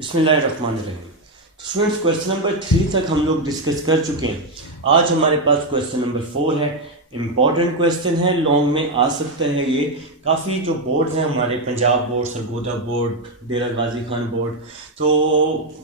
बिस्मिल्लाहिर्रहमानिर्रहीम। तो students, question number 3 तक हम लोग डिस्कस कर चुके हैं। आज हमारे पास क्वेश्चन नंबर 4 है। इम्पॉर्टेंट क्वेश्चन है, लॉन्ग में आ सकता है। ये काफ़ी जो बोर्ड हैं हमारे, पंजाब बोर्ड, सरगोदा बोर्ड, डेरा गाजी खान बोर्ड, तो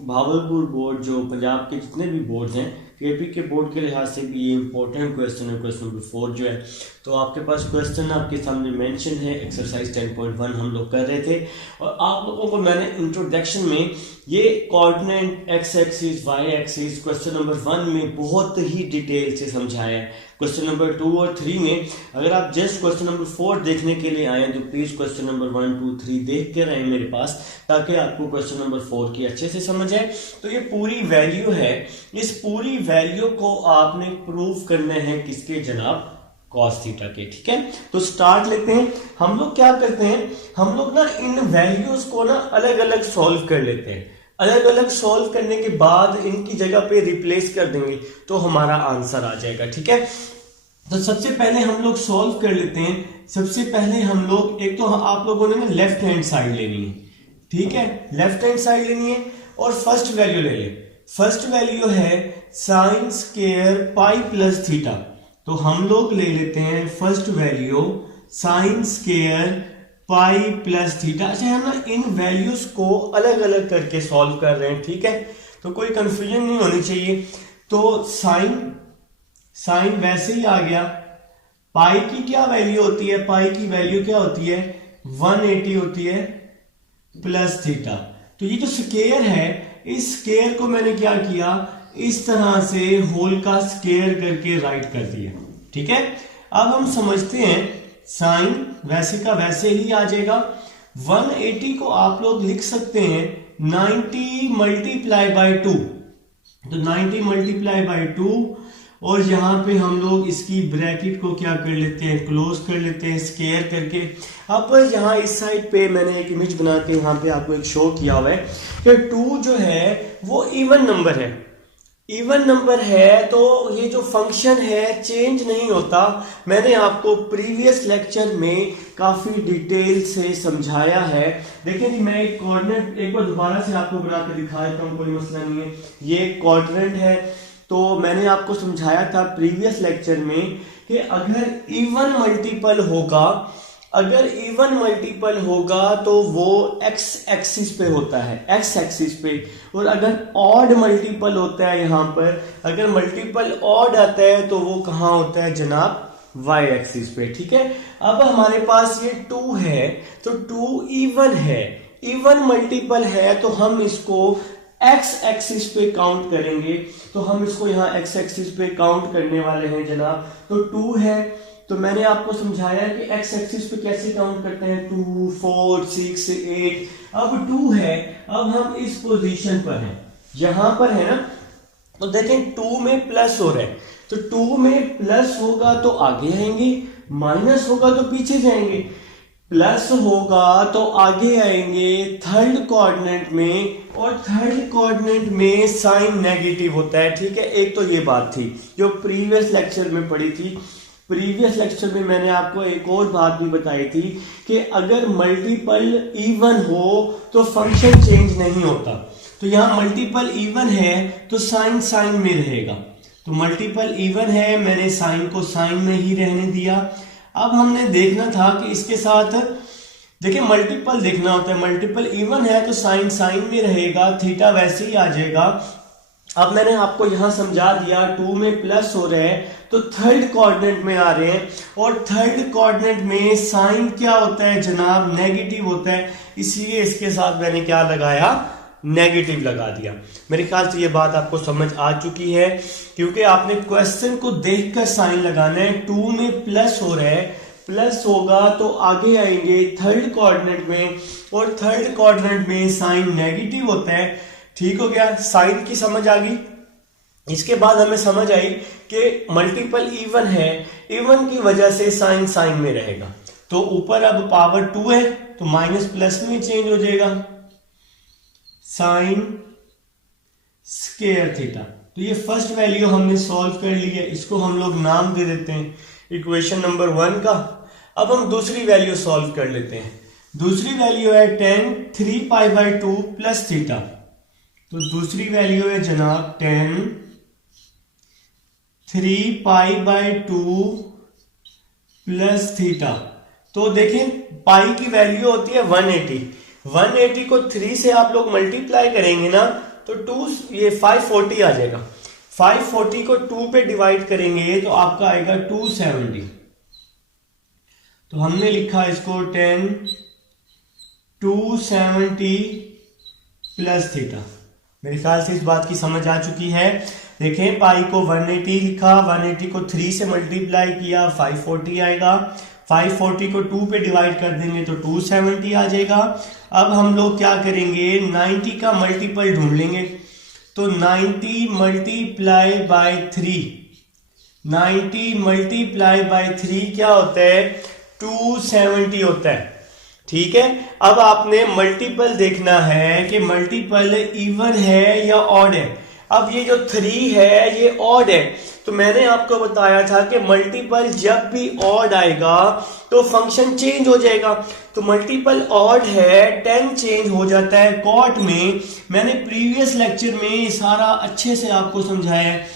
भावलपुर बोर्ड, जो पंजाब के जितने भी बोर्ड हैं, केपी के बोर्ड के लिहाज से भी ये इंपॉर्टेंट क्वेश्चन है। क्वेश्चन नंबर 4 जो है, तो आपके पास क्वेश्चन आपके सामने मेंशन है। एक्सरसाइज 10.1 हम लोग कर रहे थे और आप लोगों को मैंने इंट्रोडक्शन में ये coordinate X axis Y axis question number 1 में बहुत ही डिटेल से समझाया है। क्वेश्चन नंबर 2 और 3 में अगर आप जस्ट क्वेश्चन नंबर 4 देखने के लिए आए तो प्लीज क्वेश्चन नंबर 1, 2, 3 देख कर आए मेरे पास, ताकि आपको क्वेश्चन नंबर 4 की अच्छे से समझ आए। तो ये पूरी वैल्यू है, इस पूरी वैल्यू को आपने प्रूव करना है किसके जनाब, कॉस थीटा के। ठीक है, तो स्टार्ट लेते हैं। हम लोग क्या करते हैं, हम लोग ना इन वैल्यूज को ना अलग अलग सॉल्व कर लेते हैं। अलग अलग सॉल्व करने के बाद इनकी जगह पे रिप्लेस कर देंगे तो हमारा आंसर आ जाएगा। ठीक है, तो सबसे पहले हम लोग सॉल्व कर लेते हैं। सबसे पहले हम लोग, एक तो आप लोगों ने ना लेफ्ट हैंड साइड लेनी है। ठीक है, लेफ्ट हैंड साइड लेनी है और फर्स्ट वैल्यू ले ले। फर्स्ट वैल्यू है sine square pi plus theta. तो हम लोग ले लेते हैं first value sign square pi plus theta. अच्छा, हम ना इन वैल्यूज को अलग अलग करके सॉल्व कर रहे हैं। ठीक है, तो कोई कंफ्यूजन नहीं होनी चाहिए। तो साइन वैसे ही आ गया। पाई की क्या वैल्यू होती है, पाई की वैल्यू क्या होती है, 180 होती है प्लस थीटा। तो ये जो स्क्वायर है, इस स्क्वायर को मैंने क्या किया, इस तरह से होल का स्क्वायर करके राइट कर दिया। ठीक है, अब हम समझते हैं साइन वैसे का वैसे ही आ जाएगा। 180 को आप लोग लिख सकते हैं 90 मल्टीप्लाई बाई 2। तो 90 मल्टीप्लाई बाई 2 और यहां पे हम लोग इसकी ब्रैकेट को क्या कर लेते हैं, क्लोज कर लेते हैं स्क्वायर करके। अब यहाँ इस साइड पे मैंने एक इमेज बना के यहाँ पे आपको एक शो किया हुआ है कि 2 जो है वो इवन नंबर है। इवन नंबर है तो ये जो फंक्शन है चेंज नहीं होता। मैंने आपको प्रीवियस लेक्चर में काफी डिटेल से समझाया है। देखिए जी, मैं एक कोऑर्डिनेट एक बार दोबारा से आपको बना के दिखा देता हूँ, कोई मसला नहीं है। ये एक कोऑर्डिनेट है, तो मैंने आपको समझाया था प्रीवियस लेक्चर में कि अगर इवन मल्टीपल होगा तो वो एक्स एक्सिस पे होता है, एक्स एक्सिस पे। और अगर ऑड मल्टीपल होता है, यहां पर अगर मल्टीपल ऑड आता है तो वो कहां होता है जनाब, वाई एक्सिस पे। ठीक है, अब हमारे पास ये 2 है, तो 2 इवन है, इवन मल्टीपल है, तो हम इसको एक्स एक्सिस पे काउंट करेंगे। तो हम इसको यहाँ एक्स एक्सिस पे काउंट करने वाले हैं जनाब। तो 2 है, तो मैंने आपको समझाया कि एक्स एक्सिस पे कैसे काउंट करते हैं, 2, 4, 6, 8। अब 2 है, अब हम इस पोजीशन पर हैं, यहां पर है ना। तो देखें 2 में प्लस हो रहा है, तो 2 में प्लस होगा तो आगे आएंगे, माइनस होगा तो पीछे जाएंगे। प्लस होगा तो आगे आएंगे थर्ड कोऑर्डिनेट में, और थर्ड कोऑर्डिनेट में साइन नेगेटिव होता है। ठीक है, एक तो ये बात थी जो प्रीवियस लेक्चर में पढ़ी थी। प्रीवियस लेक्चर में मैंने आपको एक और बात भी बताई थी कि अगर मल्टीपल इवन हो तो फंक्शन चेंज नहीं होता। तो यहां मल्टीपल इवन है तो साइन साइन में रहेगा। तो मल्टीपल इवन है, मैंने साइन को साइन में ही रहने दिया। अब हमने देखना था कि इसके साथ देखिए मल्टीपल देखना होता है। मल्टीपल इवन है तो साइन साइन में रहेगा, थीटा वैसे ही आ जाएगा। अब मैंने आपको यहां समझा दिया 2 में प्लस हो रहे हैं तो थर्ड कोऑर्डिनेट में आ रहे हैं, और थर्ड कोऑर्डिनेट में साइन क्या होता है जनाब, नेगेटिव होता है। इसलिए इसके साथ मैंने क्या लगाया, नेगेटिव लगा दिया। मेरे ख्याल से ये बात आपको समझ आ चुकी है, क्योंकि आपने क्वेश्चन को देखकर साइन लगाना है। 2 में प्लस हो रहा है, प्लस होगा तो आगे आएंगे थर्ड कोऑर्डिनेट में, और थर्ड कोऑर्डिनेट में साइन नेगेटिव होता है। ठीक हो गया, साइन की समझ आ गई। इसके बाद हमें समझ आई कि मल्टीपल इवन है, इवन की वजह से साइन साइन में रहेगा। तो ऊपर अब पावर 2 है तो माइनस प्लस में चेंज हो जाएगा, साइन स्क्वायर थीटा। तो ये फर्स्ट वैल्यू हमने सॉल्व कर ली है, इसको हम लोग नाम दे देते हैं इक्वेशन नंबर 1 का। अब हम दूसरी वैल्यू सॉल्व कर लेते हैं। दूसरी वैल्यू है tan 3 pi by 2 plus theta. तो दूसरी वैल्यू है जनाब 10 3π/2 प्लस थीटा। तो देखें पाई की वैल्यू होती है 180। 180 को 3 से आप लोग मल्टीप्लाई करेंगे ना तो 2 ये 540 आ जाएगा। 540 को 2 पे डिवाइड करेंगे तो आपका आएगा 270। तो हमने लिखा इसको 10 270 प्लस थीटा। मेरे ख्याल से इस बात की समझ आ चुकी है। देखें पाई को 180 लिखा, 180 को 3 से मल्टीप्लाई किया 540 आएगा। 540 को 2 पे डिवाइड कर देंगे तो 270 आ जाएगा। अब हम लोग क्या करेंगे 90 का मल्टीपल ढूंढ लेंगे। तो 90 मल्टीप्लाई बाय 3, 90 मल्टीप्लाई बाय 3 क्या होता है 270 होता है। ठीक है, अब आपने मल्टीपल देखना है कि मल्टीपल इवन है या ऑड है। अब ये जो 3 है ये ऑड है, तो मैंने आपको बताया था कि मल्टीपल जब भी ऑड आएगा तो फंक्शन चेंज हो जाएगा। तो मल्टीपल ऑड है 10 चेंज हो जाता है कॉट में। मैंने प्रीवियस लेक्चर में सारा अच्छे से आपको समझाया है।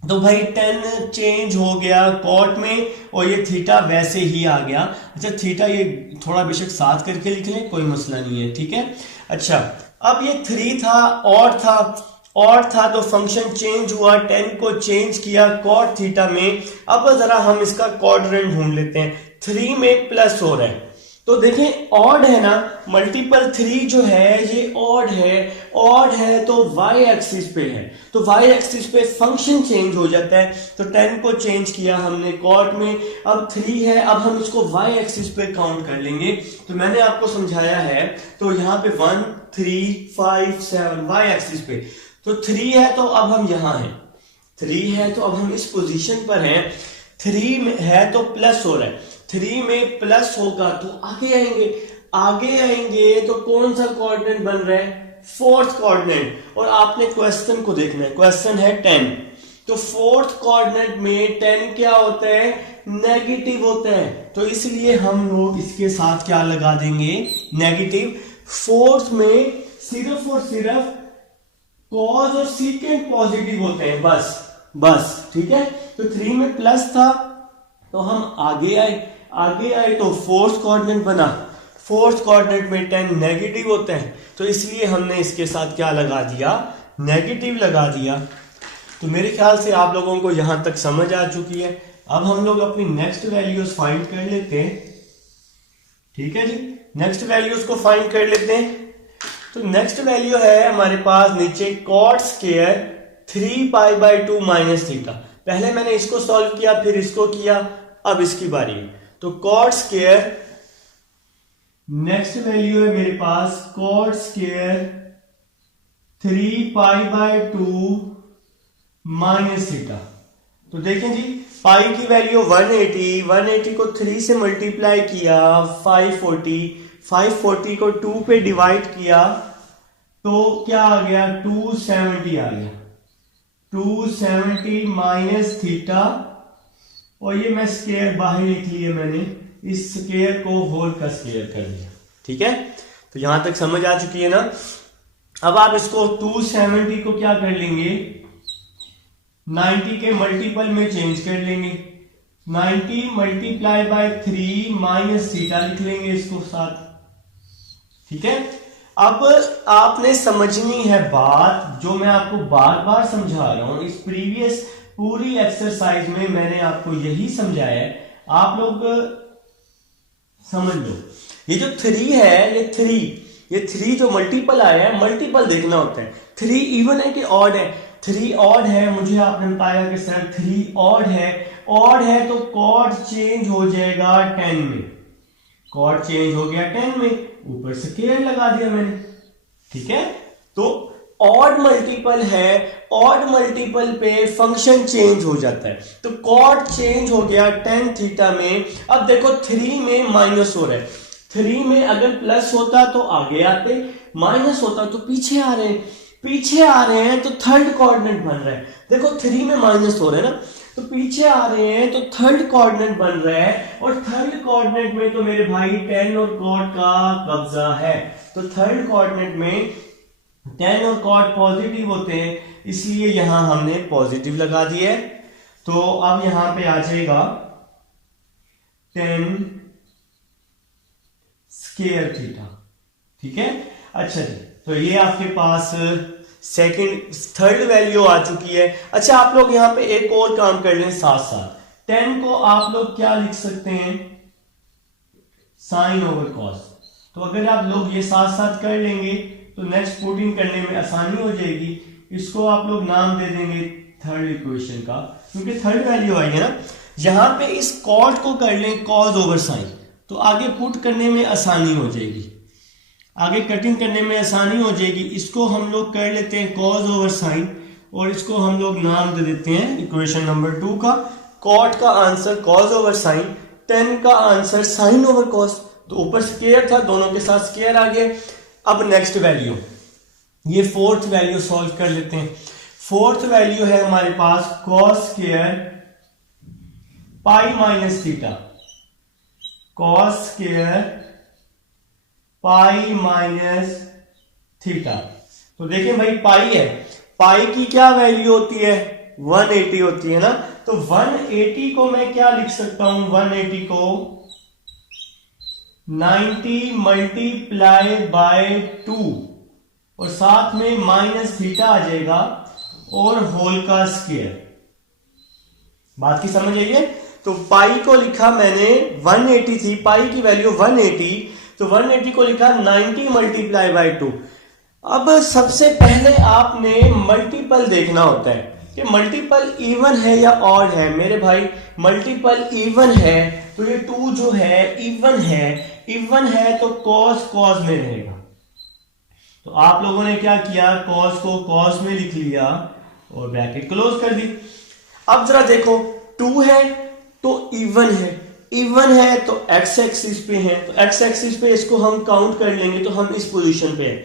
तो भाई 10 चेंज हो गया कॉट में और ये थीटा वैसे ही आ गया। अच्छा थीटा ये थोड़ा बेशक साथ करके लिख लें, कोई मसला नहीं है, ठीक है। अच्छा अब ये 3 था और था तो फंक्शन चेंज हुआ, 10 को चेंज किया कॉट थीटा में। अब जरा हम इसका क्वाड्रेंट ढूंढ लेते हैं। 3 में प्लस हो रहा है तो देखें ऑड है ना, मल्टीपल 3 जो है ये ऑड है तो वाई एक्सिस पे है, तो वाई एक्सिस पे फंक्शन चेंज हो जाता है। तो 10 को चेंज किया हमने कॉट में, अब 3 है, अब हम इसको वाई एक्सिस पे काउंट कर लेंगे। तो मैंने आपको समझाया है, तो यहाँ पे 1 3 5 7 वाई एक्सिस पे। तो 3 है तो अब हम यहाँ हैं, 3 है तो अब हम इस पोजीशन पर हैं। 3 में है तो प्लस हो रहा है, 3 में प्लस होगा तो आगे आएंगे तो कौन सा कोऑर्डिनेट बन रहा है 4th कोऑर्डिनेट। और आपने क्वेश्चन को देखना है, क्वेश्चन है 10, तो 4th कोऑर्डिनेट में 10 क्या होता है नेगेटिव होता है। तो इसलिए हम लोग इसके साथ क्या लगा देंगे नेगेटिव। 4th में सिर्फ और सिर्फ कॉज और सीकेंट पॉजिटिव होते हैं, बस ठीक है। तो 3 में प्लस था तो हम आगे आए तो 4th कोऑर्डिनेट बना। 4th कोऑर्डिनेट में 10 नेगेटिव होते हैं, तो इसलिए हमने इसके साथ क्या लगा दिया नेगेटिव लगा दिया। तो मेरे ख्याल से आप लोगों को यहां तक समझ आ चुकी है। अब हम लोग अपनी नेक्स्ट वैल्यूज फाइंड कर लेते हैं, ठीक है जी। नेक्स्ट वैल्यूज को फाइंड कर लेते हैं। तो नेक्स्ट वैल्यू है हमारे पास नीचे कॉट स्क्वायर 3π/2 माइनस थीटा। पहले मैंने इसको सॉल्व किया फिर इसको किया, अब इसकी बारी है। तो कॉट स्क्वायर नेक्स्ट वैल्यू है मेरे पास कॉट स्क्वायर 3π/2 माइनस थीटा। तो देखें जी पाई की वैल्यू 180 को 3 से मल्टीप्लाई किया 540 को 2 पे डिवाइड किया तो क्या आ गया 270 आ गया। 270 माइनस थीटा, और ये मैं स्क्वायर बाहर लिख लिया, मैंने इस स्क्वायर को होल का स्क्वायर कर दिया, ठीक है। तो यहां तक समझ आ चुकी है ना। अब आप इसको 270 को क्या कर लेंगे 90 के मल्टीपल में चेंज कर लेंगे। 90 मल्टीप्लाई बाय 3 माइनस थीटा लिख लेंगे इसको साथ, ठीक है। अब आपने समझनी है बात जो मैं आपको बार बार समझा रहा हूं। इस प्रीवियस पूरी एक्सरसाइज में मैंने आपको यही समझाया है, आप लोग समझ लो। ये जो 3 है ये 3 जो मल्टीपल आया है, मल्टीपल देखना होता है। 3 इवन है कि ऑड है। 3 ऑड है, मुझे आपने बताया कि सर 3 ऑड है तो कॉट चेंज हो जाएगा 10 में। कॉट चेंज हो गया 10 में, ऊपर स्क्वायर लगा दिया मैंने, ठीक है। तो ऑड मल्टीपल है, ऑड मल्टीपल पे फंक्शन चेंज हो जाता है। तो कॉट चेंज हो गया 10 थीटा में। अब देखो 3 में माइनस हो रहा है, 3 में अगर प्लस होता तो आगे आते, माइनस होता तो पीछे आ रहे हैं तो थर्ड कोऑर्डिनेट बन रहा है। देखो 3 में माइनस हो रहा है ना, तो पीछे आ रहे हैं तो थर्ड कोऑर्डिनेट बन रहा है, और थर्ड कोऑर्डिनेट में तो मेरे भाई 10 और कॉट का कब्जा है। तो थर्ड कोऑर्डिनेट में tan और cot पॉजिटिव होते हैं, इसलिए यहां हमने पॉजिटिव लगा दिया है। तो अब यहां पे आ जाएगा tan स्क्वायर थीटा। ठीक है, अच्छा जी, तो ये आपके पास थर्ड वैल्यू आ चुकी है। अच्छा, आप लोग यहां पे एक और काम कर लें साथ साथ। tan को आप लोग क्या लिख सकते हैं, साइन ओवर कॉस। तो अगर आप लोग ये साथ साथ कर लेंगे तो नेक्स्ट पुटिंग करने में आसानी हो जाएगी। इसको आप लोग नाम दे देंगे थर्ड इक्वेशन का, क्योंकि थर्ड वैल्यू आई है ना। यहां पे इस कॉट को कर लें कॉस ओवर साइन, तो आगे पुट करने में आसानी हो जाएगी, आगे कटिंग करने में आसानी हो जाएगी। इसको हम लोग कर लेते हैं कॉस ओवर साइन, और इसको हम लोग नाम दे देते हैं इक्वेशन नंबर 2 का। कॉट का answer cos over sine, tan का आंसर साइन ओवर कॉस। तो ऊपर स्क्वायर था, दोनों के साथ स्क्वायर आ गया। अब नेक्स्ट वैल्यू, ये फोर्थ वैल्यू सॉल्व कर लेते हैं। फोर्थ वैल्यू है हमारे पास cos square pi minus theta, cos square pi minus theta. तो देखिए भाई, पाई है, पाई की क्या वैल्यू होती है, 180 होती है ना। तो 180 को मैं क्या लिख सकता हूं, 180 को 90 मल्टीप्लाई बाय 2, और साथ में माइनस थीटा आ जाएगा और होल का स्क्वायर। बात की समझ आइए। तो पाई को लिखा मैंने 180 थी, पाई की वैल्यू 180, तो 180 को लिखा 90 मल्टीप्लाई बाय 2। अब सबसे पहले आपने मल्टीपल देखना होता है कि मल्टीपल इवन है या ऑड है। मेरे भाई मल्टीपल इवन है, तो ये 2 जो है इवन है, इवन है तो कॉस कॉस में रहेगा। तो आप लोगों ने क्या किया, कॉस को कॉस में लिख लिया और ब्रैकेट क्लोज कर दी। अब जरा देखो, 2 है तो इवन है, इवन है तो एक्स एक्सिस पे है, तो एक्स एक्सिस पे इसको हम काउंट कर लेंगे तो हम इस पोजीशन पे है।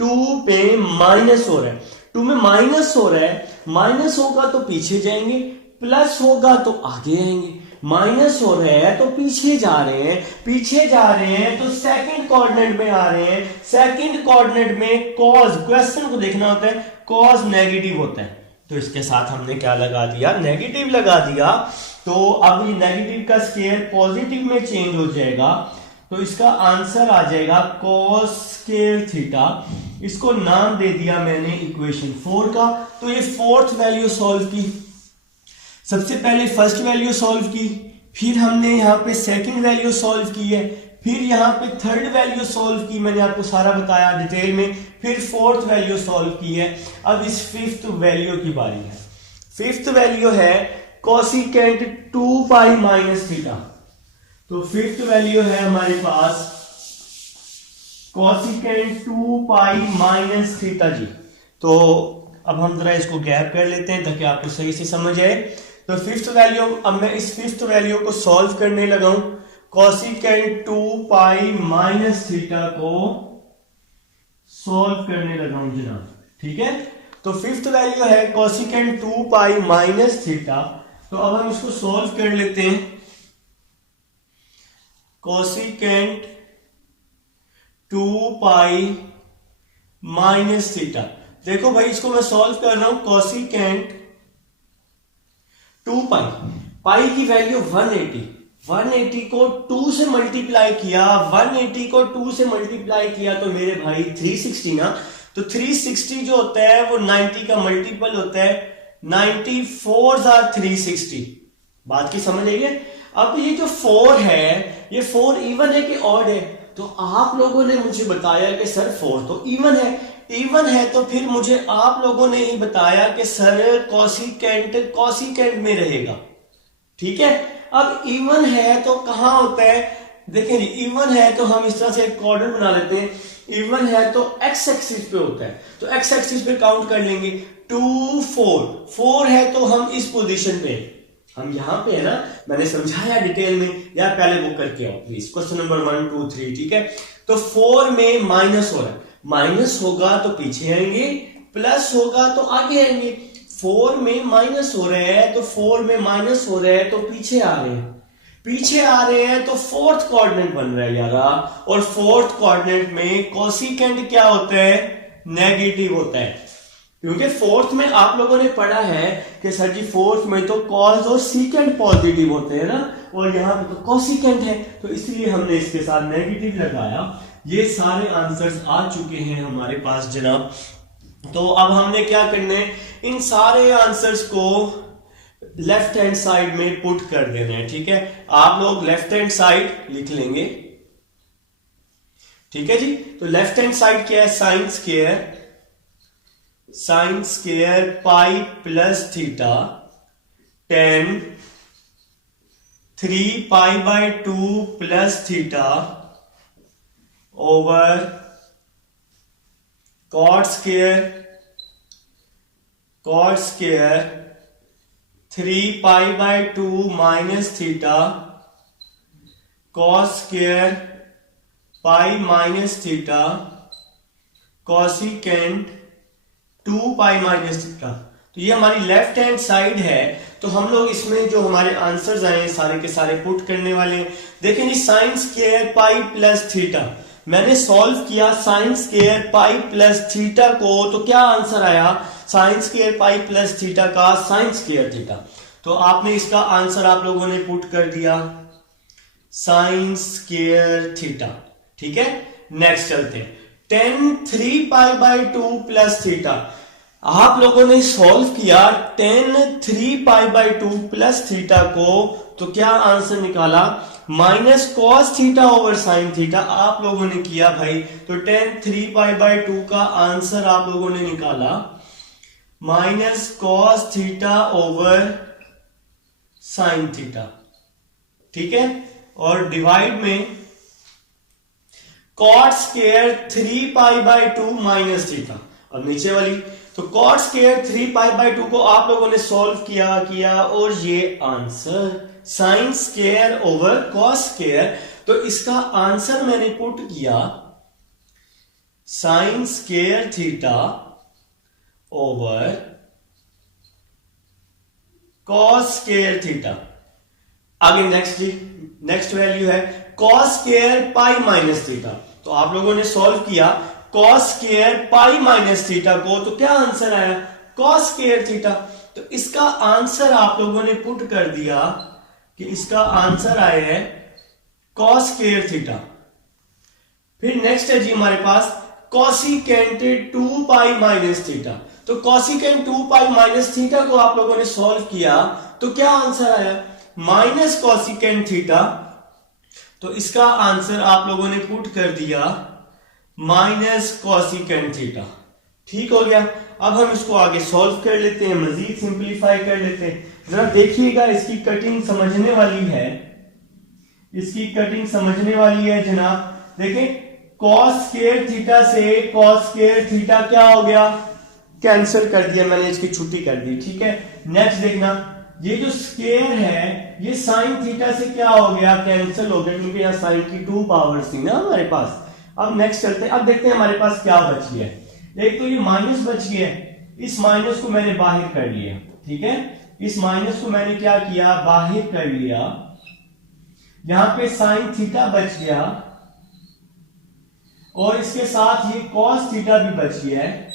2 पे माइनस हो रहा है, 2 में माइनस हो रहा है, माइनस होगा तो पीछे जाएंगे, प्लस होगा तो आगे आएंगे। माइनस हो रहे हैं तो पीछे जा रहे हैं, पीछे जा रहे हैं तो सेकंड कोऑर्डिनेट में आ रहे हैं, सेकंड कोऑर्डिनेट में कॉस, क्वेश्चन को देखना होता है, कॉस नेगेटिव होता है, तो इसके साथ हमने क्या लगा दिया, नेगेटिव लगा दिया। तो अब ये नेगेटिव का स्क्वायर पॉजिटिव में चेंज हो जाएगा, तो इसका आंसर आ जाएगा कॉस स्क्वायर थीटा। इसको नाम दे दिया मैंने इक्वेशन 4 का। तो ये फोर्थ वैल्यू सॉल्व की, सबसे पहले फर्स्ट वैल्यू सॉल्व की, फिर हमने यहाँ पे सेकंड वैल्यू सॉल्व की है, फिर यहाँ पे थर्ड वैल्यू सॉल्व की, मैंने आपको सारा बताया डिटेल में, फिर फोर्थ वैल्यू सॉल्व की है। अब इस फिफ्थ वैल्यू की बारी है। फिफ्थ वैल्यू है कोसिकेंट 2 पाई माइनस थीटा। तो फिफ्थ वैल्यू है हमारे पास कोसिकेंट 2 पाई माइनस थीटा जी। तो अब हम जरा इसको गैप कर लेते हैं ताकि आपको सही से समझ आए। तो फिफ्थ वैल्यू, अब मैं इस फिफ्थ वैल्यू को सॉल्व करने लगा हूं, कोसिकेंट 2 पाई माइनस थीटा को सॉल्व करने लगा हूं जनाब। ठीक है, तो फिफ्थ वैल्यू है कोसिकेंट 2 पाई माइनस थीटा। तो अब हम इसको सॉल्व कर लेते हैं। कोसिकेंट 2 पाई माइनस थीटा, देखो भाई इसको मैं सॉल्व कर रहा हूं, कोसिकेंट 2 पाई, पाई की वैल्यू 180, 180 को 2 से मल्टीप्लाई किया, 180 को 2 से मल्टीप्लाई किया तो मेरे भाई 360 ना। तो 360 जो होता है वो 90 का मल्टीपल होता है, 90 4s are 360। बात की समझ आई है। अब ये जो 4 है, ये 4 इवन है कि ऑड है? तो आप लोगों ने मुझे बताया कि सर 4 तो इवन है, इवन है तो फिर मुझे आप लोगों ने ही बताया कि सर कोसिकेंट में रहेगा। ठीक है, अब इवन है तो कहां होता है, देखें जी, इवन है तो हम इस तरह से एक क्वाड्रेंट बना लेते हैं। इवन है तो एक्स एक्सिस पे होता है, तो एक्स एक्सिस पे काउंट कर लेंगे 2 4, 4 है तो हम इस पोजीशन पे, हम यहां पे है ना, मैंने समझाया डिटेल में, यार पहले बुक करके आओ प्लीज, क्वेश्चन नंबर 1 2 3। ठीक है, तो 4 में माइनस हो रहा है, माइनस होगा तो पीछे आएंगे, प्लस होगा तो आगे आएंगे। 4 में माइनस हो रहे हैं तो 4 में माइनस हो रहे हैं तो पीछे आ रहे हैं, पीछे आ रहे हैं तो फोर्थ कोऑर्डिनेट बन रहा है यार। और फोर्थ कोऑर्डिनेट में कोसिकेंट क्या होता है, नेगेटिव होता है, क्योंकि फोर्थ में आप लोगों ने पढ़ा है कि सर जी फोर्थ में तो कॉस और सीकेंड पॉजिटिव होते हैं ना, और यहाँ पे तो कोसिकेंट है, तो इसलिए हमने इसके साथ नेगेटिव लगाया। ये सारे आंसर्स आ चुके हैं हमारे पास जनाब। तो अब हमने क्या करना है, इन सारे आंसर्स को लेफ्ट हैंड साइड में पुट कर देना है। ठीक है, आप लोग लेफ्ट हैंड साइड लिख लेंगे। ठीक है जी, तो लेफ्ट हैंड साइड क्या है, sine square pi plus theta tan 3 pi by 2 plus theta over cot square 3 pi by 2 minus theta cos square pi minus theta cosecant 2 pi minus theta. तो ये हमारी लेफ्ट हैंड साइड है। तो हम लोग इसमें जो हमारे आंसर्स आए सारे के सारे पुट करने वाले हैं। देखें जी, sine square pi plus theta मैंने सॉल्व किया, sine square pi plus theta को, तो क्या आंसर आया, sine square pi plus theta का साइन स्क्वायर थीटा। तो आपने इसका आंसर आप लोगों ने पुट कर दिया साइन स्क्वायर थीटा। ठीक है, नेक्स्ट चलते हैं, tan 3 pi by 2 plus theta. आप लोगों ने सॉल्व किया tan 3 pi by 2 plus theta को, तो क्या आंसर निकाला, minus cos theta over sine theta आप लोगों ने किया भाई। तो tan 3 पाई बाय 2 का आंसर आप लोगों ने निकाला minus cos theta over sine theta. ठीक है, और डिवाइड में cot square 3 pi by 2 minus theta. अब नीचे वाली, तो कॉट स्क्वायर 3 पाई बाय 2 को आप लोगों ने सॉल्व किया और ये answer sine square over cos square. तो इसका आंसर मैंने पुट किया sine square theta over cos square theta. आगे नेक्स्ट वैल्यू है cos square pi minus theta. तो आप लोगों ने सॉल्व किया cos square pi minus theta को, तो क्या आंसर आया, कॉस स्क्वायर थीटा। तो इसका आंसर आप लोगों ने पुट कर दिया कि इसका आंसर आया है कॉस स्क्वायर थीटा। फिर नेक्स्ट है जी हमारे पास कॉसिकेंट 2 पाई माइनस थीटा। तो कॉसिकेंट 2 पाई माइनस थीटा को आप लोगों ने सॉल्व किया, तो क्या आंसर आया, माइनस कॉसिकेंट थीटा। तो इसका आंसर आप लोगों ने पुट कर दिया माइनस कॉसिकेंट थीटा। ठीक हो गया। अब हम इसको आगे सॉल्व कर लेते हैं, मजीद सिंपलीफाई कर लेते हैं। जरा देखिएगा, इसकी कटिंग समझने वाली है, इसकी कटिंग समझने वाली है जनाब। देखें, कॉस स्क्वायर थीटा से कॉस स्क्वायर थीटा क्या हो गया, कैंसिल कर दिया मैंने, इसकी छुट्टी कर दी। ठीक है, नेक्स्ट देखना, ये जो स्क्वायर है ये साइन थीटा से क्या हो गया, कैंसिल हो गया, क्योंकि यहाँ साइन की 2 पावर्स थी ना हमारे पास। अब नेक्स्ट चलते हैं, अब देखते हैं हमारे पास क्या बच गया। एक तो ये माइनस बच गया, इस माइनस को मैंने बाहर कर लिया। ठीक है, इस माइनस को मैंने क्या किया, बाहर कर लिया। यहां पे साइन थीटा बच गया और इसके साथ ये कॉस थीटा भी बच गया है,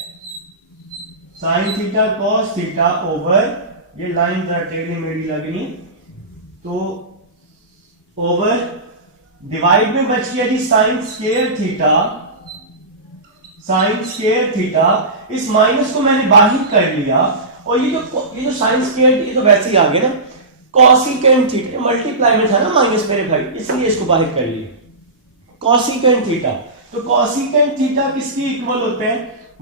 sine theta cos theta over, ये लाइन जरा टेढ़ी मेढ़ी लगनी, तो ओवर डिवाइड में बच गया जी sine square theta, sine square theta. इस माइनस को मैंने बाहर कर लिया और ये जो साइन स्क्वायर, ये तो वैसे ही आ गया ना, कॉसिकेंट थीटा मल्टीप्लाई में था ना माइनस मेरे भाई, इसलिए इसको बाहर कर लिया कॉसिकेंट थीटा। तो कॉसिकेंट थीटा किसके इक्वल होते हैं,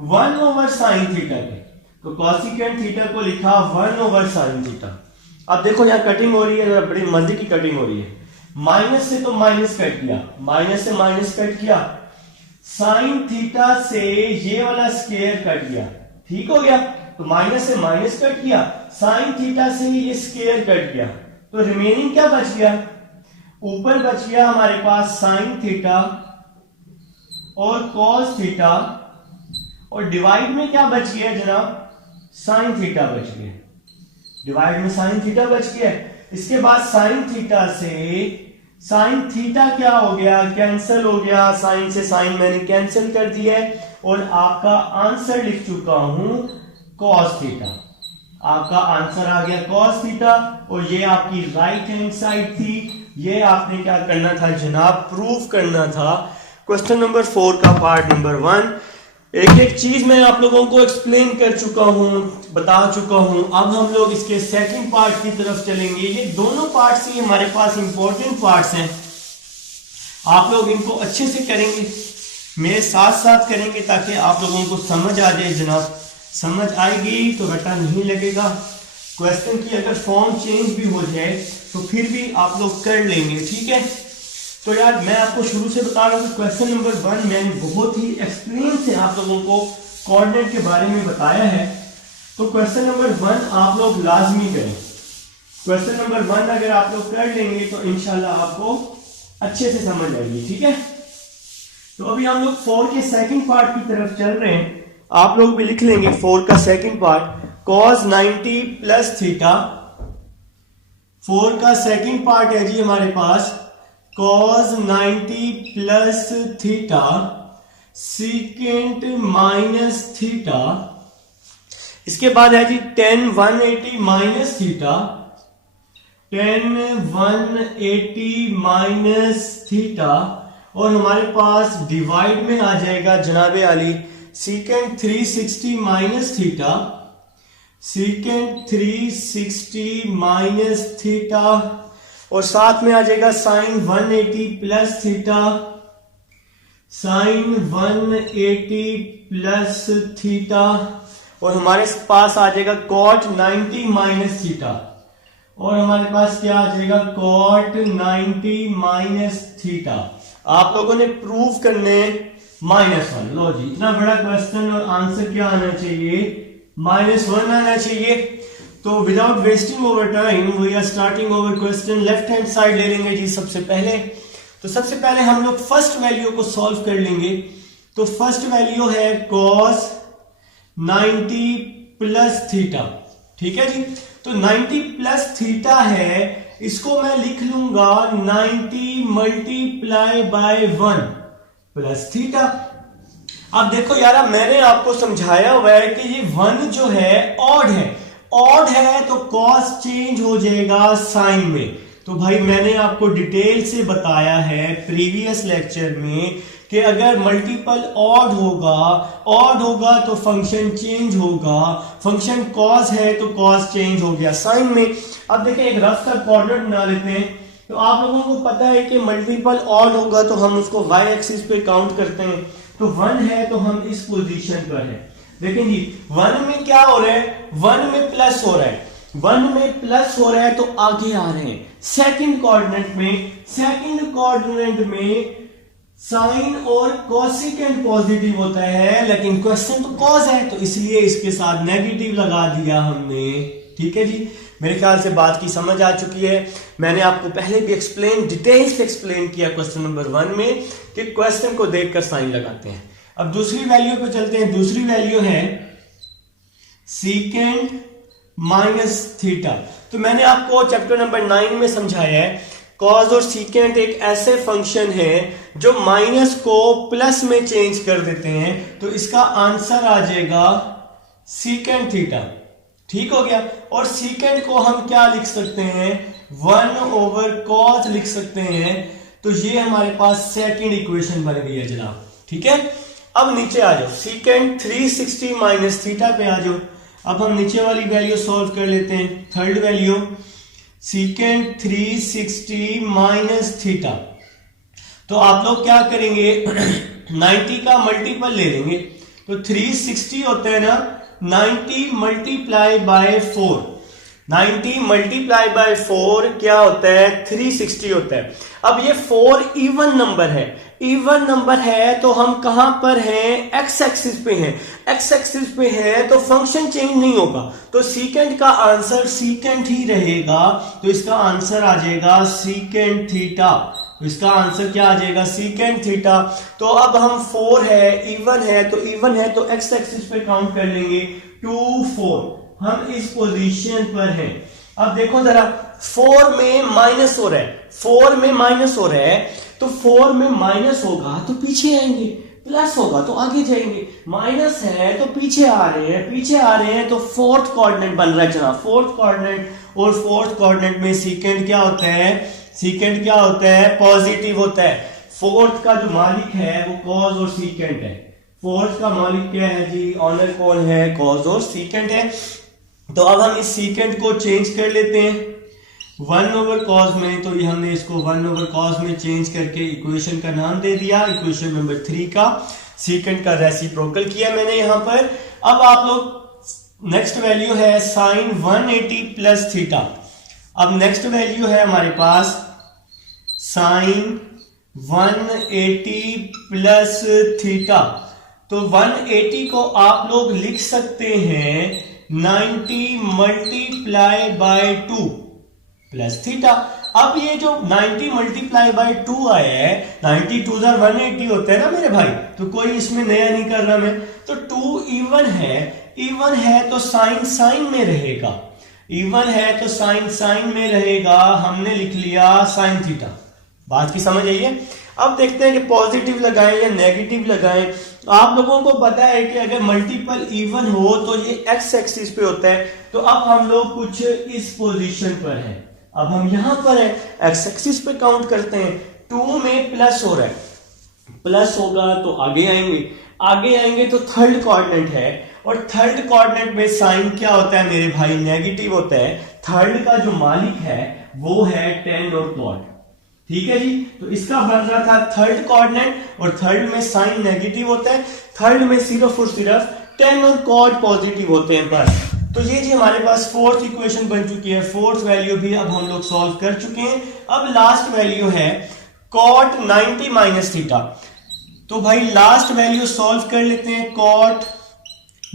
1 ओवर साइन थीटा के। तो कॉसिकेंट थीटा को लिखा 1 ओवर साइन थीटा। अब देखो यहां कटिंग हो रही है, बड़ी मजे की कटिंग हो रही है। माइनस से तो माइनस कट किया, माइनस से माइनस कट किया, साइन थीटा से ये वाला स्क्वायर कट गया। ठीक हो गया, तो माइनस से माइनस कट किया, साइन थीटा से ये स्क्वायर कट गया, तो रिमेनिंग क्या बच गया, ऊपर बच गया हमारे पास साइन थीटा और कॉस थीटा, और डिवाइड में क्या बच गया जनाब, साइन थीटा बच गया। डिवाइड में साइन थीटा बच गया। इसके बाद साइन थीटा से साइन थीटा क्या हो गया, कैंसिल हो गया, साइन से साइन मैंने कैंसिल कर दिया है, और आपका आंसर लिख चुका हूं cos थीटा। आपका आंसर आ गया cos थीटा और ये आपकी राइट हैंड साइड थी। ये आपने क्या करना था जनाब, प्रूफ करना था क्वेश्चन नंबर 4 का पार्ट नंबर 1। एक एक चीज मैं आप लोगों को एक्सप्लेन कर चुका हूं, बता चुका हूं। अब हम लोग इसके सेकंड पार्ट की तरफ चलेंगे। ये दोनों पार्ट्स ही हमारे पास इंपॉर्टेंट पार्ट्स हैं, आप लोग इनको अच्छे से करेंगे, मेरे साथ साथ करेंगे ताकि आप लोगों को समझ आ जाए जनाब। समझ आएगी तो रटा नहीं लगेगा। क्वेश्चन की अगर फॉर्म चेंज भी हो जाए तो फिर भी आप लोग कर लेंगे, ठीक है। तो यार मैं आपको शुरू से बता रहा हूँ कि क्वेश्चन नंबर 1 मैंने बहुत ही एक्सपीरियंस से आप लोगों को कोऑर्डिनेट के बारे में बताया है। तो क्वेश्चन नंबर 1 आप लोग लाजमी करें। क्वेश्चन नंबर 1 अगर आप लोग कर लेंगे तो इंशाल्लाह आपको अच्छे से समझ आएगी, ठीक है। तो अभी हम लोग 4 के सेकंड पार्ट की तरफ चल रहे हैं। आप लोग भी लिख लेंगे 4 का second part cos 90 plus theta. 4 का सेकंड पार्ट है जी हमारे पास cos 90 plus theta secant minus theta. इसके बाद है जी tan 180 minus theta, tan 180 minus theta. और हमारे पास डिवाइड में आ जाएगा जनाबे आली secant 360 minus theta, secant 360 minus theta. और साथ में आ जाएगा sine 180 plus theta, sine 180 plus theta. और हमारे पास आ जाएगा कॉट 90 माइनस थीटा। और हमारे पास क्या आ जाएगा कॉट 90 माइनस थीटा। आप लोगों ने प्रूव करने -1। लो जी, इतना बड़ा क्वेश्चन और आंसर क्या आना चाहिए, -1 आना चाहिए। तो without wasting over time we are starting over question. Left hand side ले लेंगे जी सबसे पहले। तो सबसे पहले हम लोग फर्स्ट वैल्यू को सॉल्व कर लेंगे। तो फर्स्ट वैल्यू है cos 90 प्लस थीटा, ठीक है जी। तो 90 प्लस थीटा है, इसको मैं लिख लूंगा 90 मल्टीप्लाई बाय 1 प्लस थीटा। अब देखो यार, मैंने आपको समझाया हुआ है कि ये 1 जो है ऑड है, ऑड है तो कॉस चेंज हो जाएगा साइन में। तो भाई मैंने आपको डिटेल से बताया है प्रीवियस लेक्चर में कि अगर मल्टीपल ऑड होगा तो फंक्शन चेंज होगा। फंक्शन कॉस है तो कॉस चेंज हो गया साइन में। अब देखिए एक रफ सा कोऑर्डिनेट बना लेते हैं। तो आप लोगों को पता है कि मल्टीपल ऑड होगा तो हम उसको वाई एक्सिस पे काउंट करते हैं। तो 1 है तो हम इस पोजीशन पर है। देखिए जी 1 में क्या हो रहा है, 1 में प्लस हो रहा है, 1 में प्लस हो रहा है तो आगे आ रहे हैं सेकंड कोऑर्डिनेट में। सेकंड कोऑर्डिनेट में साइन और कोसेकेंट पॉजिटिव होता है, लेकिन क्वेश्चन तो कॉस है तो इसलिए इसके साथ नेगेटिव लगा दिया हमने, ठीक है जी। मेरे ख्याल से बात की समझ आ चुकी है। मैंने आपको पहले भी डिटेल से एक्सप्लेन किया क्वेश्चन नंबर 1 में कि क्वेश्चन को देखकर साइन लगाते हैं। अब दूसरी वैल्यू पे चलते हैं। दूसरी वैल्यू है सीकेंट माइनस थीटा। तो मैंने आपको चैप्टर नंबर 9 में समझाया है कॉस और सीकेंट एक ऐसे फंक्शन है जो माइनस को प्लस में चेंज कर देते हैं। तो इसका आंसर आ जाएगा सीकेंट थीटा, ठीक हो गया। और सीकेंट को हम क्या लिख सकते हैं, 1/cos लिख सकते हैं। तो ये हमारे पास सेकंड इक्वेशन बन गई है जनाब, ठीक है। अब नीचे आ जाओ, सीकेंट 360 माइनस थीटा पे आ जाओ। अब हम नीचे वाली वैल्यू सॉल्व कर लेते हैं। Third value secant 360 minus theta. तो आप लोग क्या करेंगे 90 का मल्टीपल ले लेंगे। तो 360 होता है ना 90 मल्टीप्लाई बाय 4। 90 मल्टीप्लाई बाय 4 क्या होता है 360 होता है। अब ये 4 इवन नंबर है, इवन नंबर है तो हम कहां पर हैं, एक्स एक्सिस पे हैं। एक्स एक्सिस पे है तो फंक्शन चेंज नहीं होगा, तो सीकेंट का आंसर सीकेंट ही रहेगा। तो इसका आंसर आ जाएगा सीकेंट थीटा। तो इसका आंसर क्या आ जाएगा, सीकेंट थीटा। तो अब हम 4 है, इवन है, तो इवन है तो एक्स एक्सिस पे काउंट कर लेंगे 2 4। हम इस पोजीशन पर हैं। अब देखो जरा 4 में माइनस हो रहा है, 4 में माइनस हो रहा है, तो 4 में माइनस होगा तो पीछे आएंगे, प्लस होगा तो आगे जाएंगे, माइनस है तो पीछे आ रहे हैं, पीछे आ रहे हैं तो फोर्थ कोऑर्डिनेट बन रहा है जनाब, फोर्थ कोऑर्डिनेट। और फोर्थ कोऑर्डिनेट में सीकेंड क्या होता है, सीकेंड क्या होता है, पॉजिटिव होता है। फोर्थ का जो मालिक है वो कॉज और सीकेंड है। फोर्थ का मालिक क्या है जी, ऑनर कौन है, कॉज और सीकेंड है। तो अब हम इस सीकेंड को चेंज कर लेते हैं 1/cos में, तो ये हमने इसको 1/cos में चेंज करके इक्वेशन का नाम दे दिया, इक्वेशन नंबर 3 का सीकेंड का रेसिप्रोकल किया मैंने यहां पर। अब आप लोग नेक्स्ट वैल्यू है साइन 180 प्लस थीटा। अब नेक्स्ट वैल्यू है हमारे पास साइन 180 प्लस थीटा। तो 180 को आप लोग लिख सकते हैं 90 मल्टीप्लाई बाय 2 प्लस थीटा। अब ये जो 90 मल्टीप्लाई बाय 2 आया है, 90 2 180 होते हैं ना मेरे भाई, तो कोई इसमें नया नहीं कर रहा मैं। तो 2 इवन है, इवन है तो साइन साइन में रहेगा, इवन है तो साइन साइन में रहेगा, हमने लिख लिया साइन थीटा। बात की समझ आई है। अब देखते हैं कि पॉजिटिव लगाएं या नेगेटिव लगाएं। आप लोगों को पता है कि अगर मल्टीपल इवन हो तो ये एक्स एक्सिस पे होता है। तो अब हम लोग कुछ इस पोजीशन पर हैं, अब हम यहां पर है, एक्स एक्सिस पे काउंट करते हैं। 2 में प्लस हो रहा है, प्लस होगा तो आगे आएंगे, आगे आएंगे तो थर्ड कोऑर्डिनेट है, और थर्ड कोऑर्डिनेट में साइन क्या होता है मेरे भाई, नेगेटिव होता है। थर्ड का जो मालिक है वो है टेन और क्वाड, ठीक है जी। तो इसका बन रहा था थर्ड कोऑर्डिनेट, और थर्ड में साइन नेगेटिव होता है, थर्ड में सिर्फ और सिर्फ टेन और कॉड पॉजिटिव होते हैं बस। तो ये जी हमारे पास फोर्थ इक्वेशन बन चुकी है, फोर्थ वैल्यू भी अब हम लोग सॉल्व कर चुके हैं। अब लास्ट वैल्यू है कॉट 90 माइनस थीटा। तो भाई लास्ट वैल्यू सॉल्व कर लेते हैं, कॉट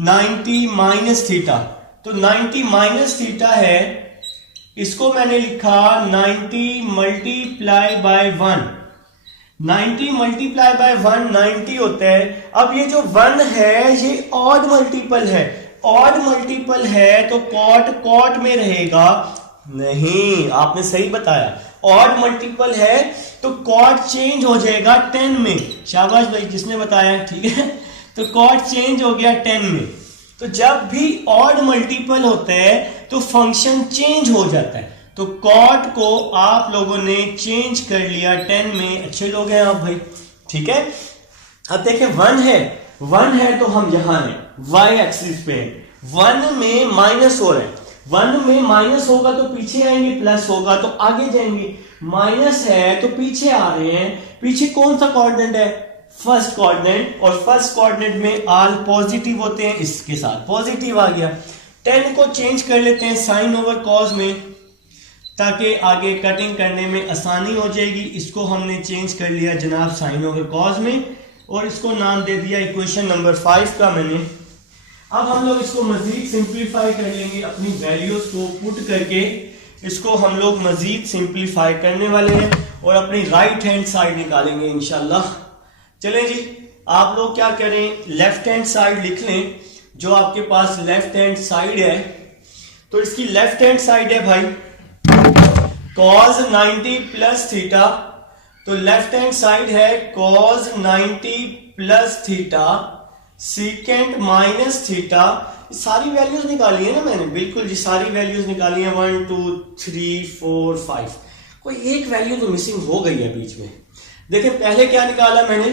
90 माइनस थीटा। तो 90 माइनस थीटा है, इसको मैंने लिखा 90 मल्टीप्लाई बाय 1। 90 मल्टीप्लाई बाय 1 90 होता है। अब ये जो 1 है ये ऑड मल्टीपल है, ऑड मल्टीपल है तो कॉट कॉट में रहेगा, नहीं आपने सही बताया, ऑड मल्टीपल है तो कॉट चेंज हो जाएगा 10 में। शाबाश भाई जिसने बताया, ठीक है। तो कॉट चेंज हो गया 10 में। तो जब भी ऑड मल्टीपल होता है तो फंक्शन चेंज हो जाता है। तो कॉट को आप लोगों ने चेंज कर लिया 10 में, अच्छे लोग हैं आप भाई, ठीक है। अब देखें 1 है, 1 है तो हम यहां हैं, y एक्सिस पे है। 1 में माइनस हो रहा है, 1 में माइनस होगा तो पीछे आएंगे, प्लस होगा तो आगे जाएंगे। माइनस है तो पीछे आ रहे हैं, पीछे कौन सा कोऑर्डिनेट है, फर्स्ट कोऑर्डिनेट, और फर्स्ट कोऑर्डिनेट में ऑल पॉजिटिव होते हैं, इसके साथ पॉजिटिव आ गया। 10 को चेंज कर लेते हैं साइन ओवर कॉस में, ताकि आगे कटिंग करने में आसानी हो जाएगी। इसको हमने चेंज कर लिया जनाब साइन ओवर कॉस में, और इसको नाम दे दिया इक्वेशन नंबर 5 का मैंने। अब हम लोग इसको मजीद सिंप्लीफाई कर लेंगे, अपनी वैल्यूज को पुट करके इसको हम लोग मजीद सिंप्लीफाई करने वाले हैं और अपनी राइट हैंड साइड निकालेंगे इंशाल्लाह। चलें जी, आप लोग क्या करें, लेफ्ट हैंड साइड लिख लें, जो आपके पास लेफ्ट हैंड साइड है। तो इसकी लेफ्ट हैंड साइड है भाई cos 90 प्लस थीटा। तो लेफ्ट हैंड साइड है cos 90 plus theta secant minus theta. सारी वैल्यूज निकाली है ना मैंने, बिल्कुल जी सारी वैल्यूज निकाली है, 1 2 3 4 5। कोई एक वैल्यू तो मिसिंग हो गई है बीच में। देखिए पहले क्या निकाला मैंने,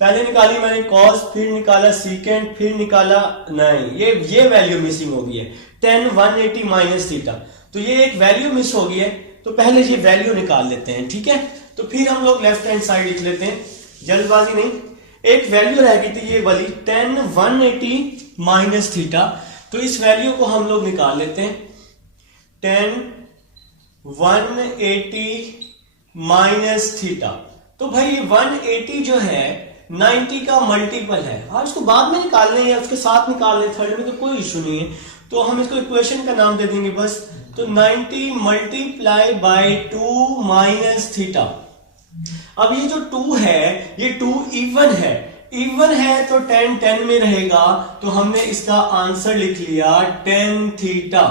पहले निकाली मैंने cos, फिर निकाला सीकेंट, फिर निकाला, नहीं ये वैल्यू मिसिंग हो गई है 10 180 माइनस थीटा। तो ये एक वैल्यू मिस हो गई है, तो पहले ये वैल्यू निकाल लेते हैं, ठीक है। तो फिर हम लोग लेफ्ट हैंड साइड लिख लेते हैं, जल्दबाजी नहीं। एक वैल्यू रह गई थी ये वाली 10 180 माइनस थीटा। तो इस वैल्यू को हम लोग निकाल लेते हैं, 10 180 माइनस थीटा। तो भाई ये 180 जो है 90 का मल्टीपल है। हाँ इसको बाद में निकाल लें या उसके साथ निकाल लें, थर्ड में तो कोई इशू नहीं है। तो हम इसको इक्वेशन का नाम दे देंगे बस। तो 90 मल्टीप्लाई बाय 2 माइनस थीटा। अब ये जो 2 है ये 2 इवन है, इवन है तो 10 10 में रहेगा, तो हमने इसका आंसर लिख लिया 10 थीटा।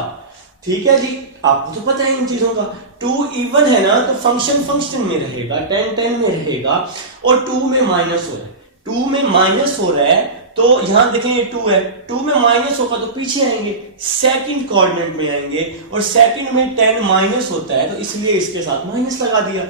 ठीक है जी, आपको तो पता है इन चीजों का। 2 इवन है ना तो फंक्शन फंक्शन में रहेगा, 10 10 में रहेगा, और 2 में माइनस हो रहा है। 2 में माइनस हो रहा है, तो यहां देखें ये 2 है, 2 में माइनस होगा तो पीछे आएंगे, सेकंड कोऑर्डिनेट में आएंगे, और सेकंड में 10 माइनस होता है तो इसलिए इसके साथ माइनस लगा दिया।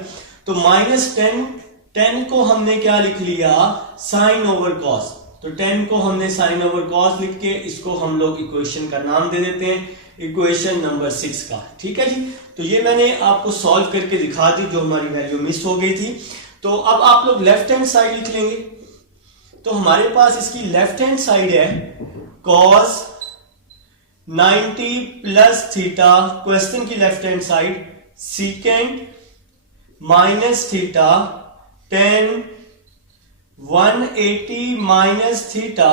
तो -10 को हमने क्या लिख लिया, साइन ओवर कॉस। तो 10 को हमने साइन ओवर कॉस लिख के इसको हम लोग इक्वेशन का नाम दे देते हैं, इक्वेशन नंबर 6 का। ठीक है जी, तो ये मैंने आपको सॉल्व करके दिखा दी जो हमारी वैल्यू मिस हो गई थी। तो अब आप लोग लेफ्ट हैंड साइड लिख लेंगे। तो हमारे पास इसकी लेफ्ट हैंड साइड है cos 90 प्लस थीटा, क्वेश्चन की left hand side secant minus theta, 10 180 minus theta,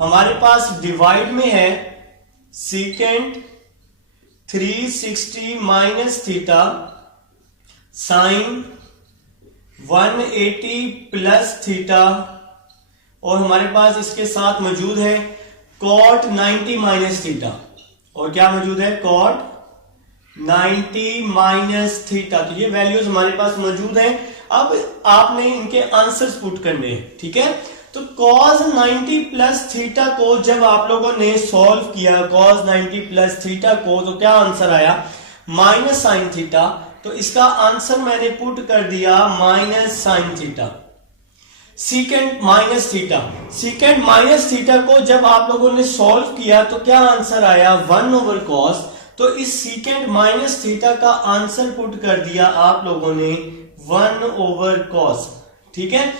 हमारे पास डिवाइड में है secant 360 minus theta, sine 180 plus theta, और हमारे पास इसके साथ मौजूद है कॉट 90 माइनस थीटा, और क्या मौजूद है, कॉट 90 माइनस थीटा। तो ये वैल्यूज हमारे पास मौजूद हैं। अब आपने इनके आंसर्स पुट करने हैं। ठीक है, तो cos 90 प्लस थीटा को जब आप लोगों ने सॉल्व किया, cos 90 प्लस थीटा को, तो क्या आंसर आया, माइनस साइन थीटा। तो इसका आंसर मैंने पुट कर दिया minus sine theta. Secant minus theta, secant minus theta को जब आप लोगों ने सॉल्व किया तो क्या आंसर आया, 1 ओवर कॉस। तो इस सीकेंट माइनस थीटा का आंसर पुट कर दिया आप लोगों ने 1 ओवर कॉस। ठीक है,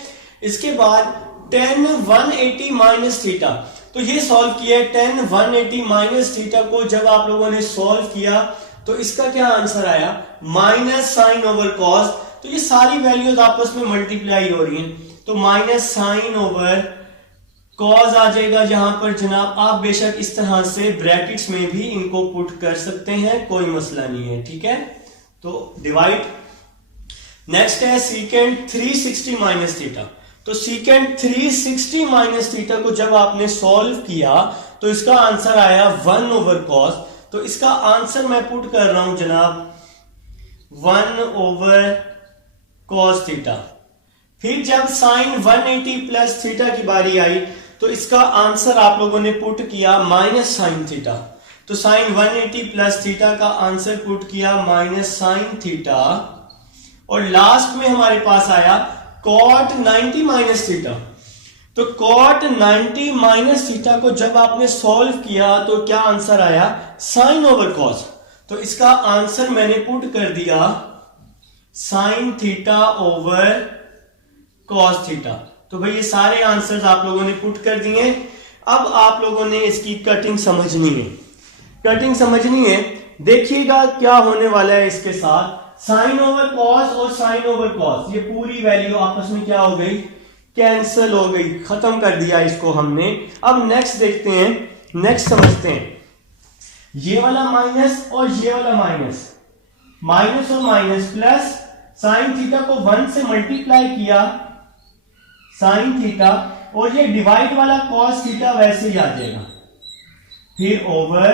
इसके बाद 10 180 माइनस थीटा, तो ये सॉल्व किया। 10 180 माइनस थीटा को जब आप लोगों ने सॉल्व किया तो इसका क्या आंसर आया, माइनस साइन ओवर कॉस। तो ये सारी वैल्यूज आपस में मल्टीप्लाई हो रही हैं, तो माइनस साइन ओवर कॉस आ जाएगा जहां पर जनाब। आप बेशक इस तरह से ब्रैकेट्स में भी इनको पुट कर सकते हैं, कोई मसला नहीं है। ठीक है, तो डिवाइड। नेक्स्ट है सीकेंट 360 माइनस थीटा। तो सीकेंट 360 माइनस थीटा को जब आपने सॉल्व किया तो इसका आंसर आया 1 ओवर कॉस। तो इसका आंसर मैं पुट कर रहा हूं जनाब 1 ओवर कॉस थीटा। फिर जब साइन 180 प्लस थीटा की बारी आई तो इसका आंसर आप लोगों ने पुट किया माइनस साइन थीटा। तो साइन 180 प्लस थीटा का आंसर पुट किया माइनस साइन थीटा, और लास्ट में हमारे पास आया कॉट 90 माइनस थीटा। तो कॉट 90 माइनस थीटा को जब आपने सॉल्व किया तो क्या आंसर आया, साइन ओवर कॉस। तो इसका आंसर मैंने पुट कर दिया sine theta over cos theta. तो भाई ये सारे आंसर्स आप लोगों ने पुट कर दिए। अब आप लोगों ने इसकी कटिंग समझनी है। कटिंग समझनी है, देखिएगा क्या होने वाला है इसके साथ। साइन ओवर कॉस और साइन ओवर कॉस, ये पूरी वैल्यू आपस में क्या हो गई, कैंसिल हो गई, खत्म कर दिया इसको हमने। अब नेक्स्ट देखते हैं, नेक्स्ट समझते हैं। ये वाला माइनस और ये वाला माइनस, माइनस और माइनस प्लस, साइन थीटा को 1 से मल्टीप्लाई किया साइन थीटा, और ये डिवाइड वाला कॉस थीटा वैसे ही आ जाएगा। फिर ओवर,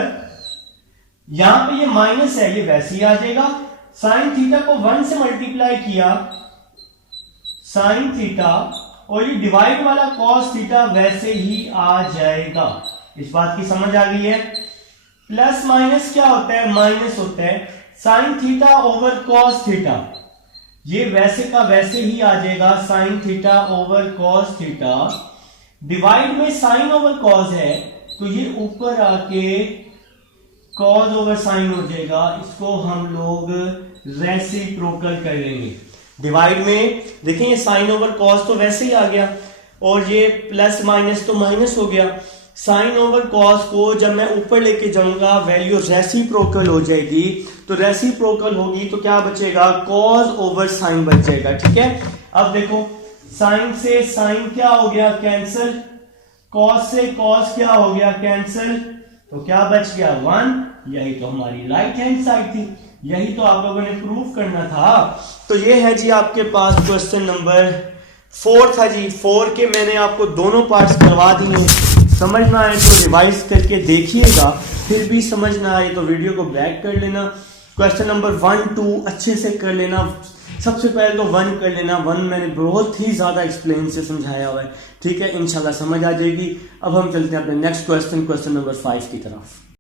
यहां पे ये माइनस है, ये वैसे ही आ जाएगा। साइन थीटा को 1 से मल्टीप्लाई किया साइन थीटा, और ये डिवाइड वाला कॉस थीटा वैसे ही आ जाएगा। इस बात की समझ आ गई है। प्लस माइनस क्या होता है, माइनस होता है। Sine theta over cos theta, ये वैसे का वैसे ही आ जाएगा, sine theta over cos theta. Divide में साइन ओवर कॉस है तो ये ऊपर आके कॉस ओवर साइन हो जाएगा। इसको हम लोग रेसिप्रोकल कर लेंगे। डिवाइड में देखिए ये साइन ओवर कॉस तो वैसे ही आ गया, और ये प्लस माइनस तो माइनस हो गया। साइन ओवर कॉस को जब मैं ऊपर लेके जाऊंगा वैल्यू रेसिप्रोकल हो जाएगी। तो रेसिप्रोकल होगी तो क्या बचेगा, कॉस ओवर साइन बच जाएगा। ठीक है, अब देखो साइन से साइन क्या हो गया, कैंसिल। कॉस से कॉस क्या हो गया, कैंसिल। तो क्या बच गया, 1। यही तो हमारी राइट हैंड साइड थी, यही तो आप लोगों ने प्रूव करना था। तो ये है जी आपके पास क्वेश्चन नंबर 4 था जी। 4 के मैंने आपको दोनों पार्ट्स करवा दिए। समझना है तो रिवाइज करके देखिएगा, फिर भी समझना आए तो वीडियो को बैक कर लेना। क्वेश्चन नंबर 1 2 अच्छे से कर लेना। सबसे पहले तो 1 कर लेना। 1 मैंने बहुत ही ज़्यादा एक्सप्लेन से समझाया हुआ है, ठीक है, इंशाल्लाह समझ आ जाएगी। अब हम चलते हैं अपने नेक्स्ट क्वेश्चन नंबर 5 की तरफ।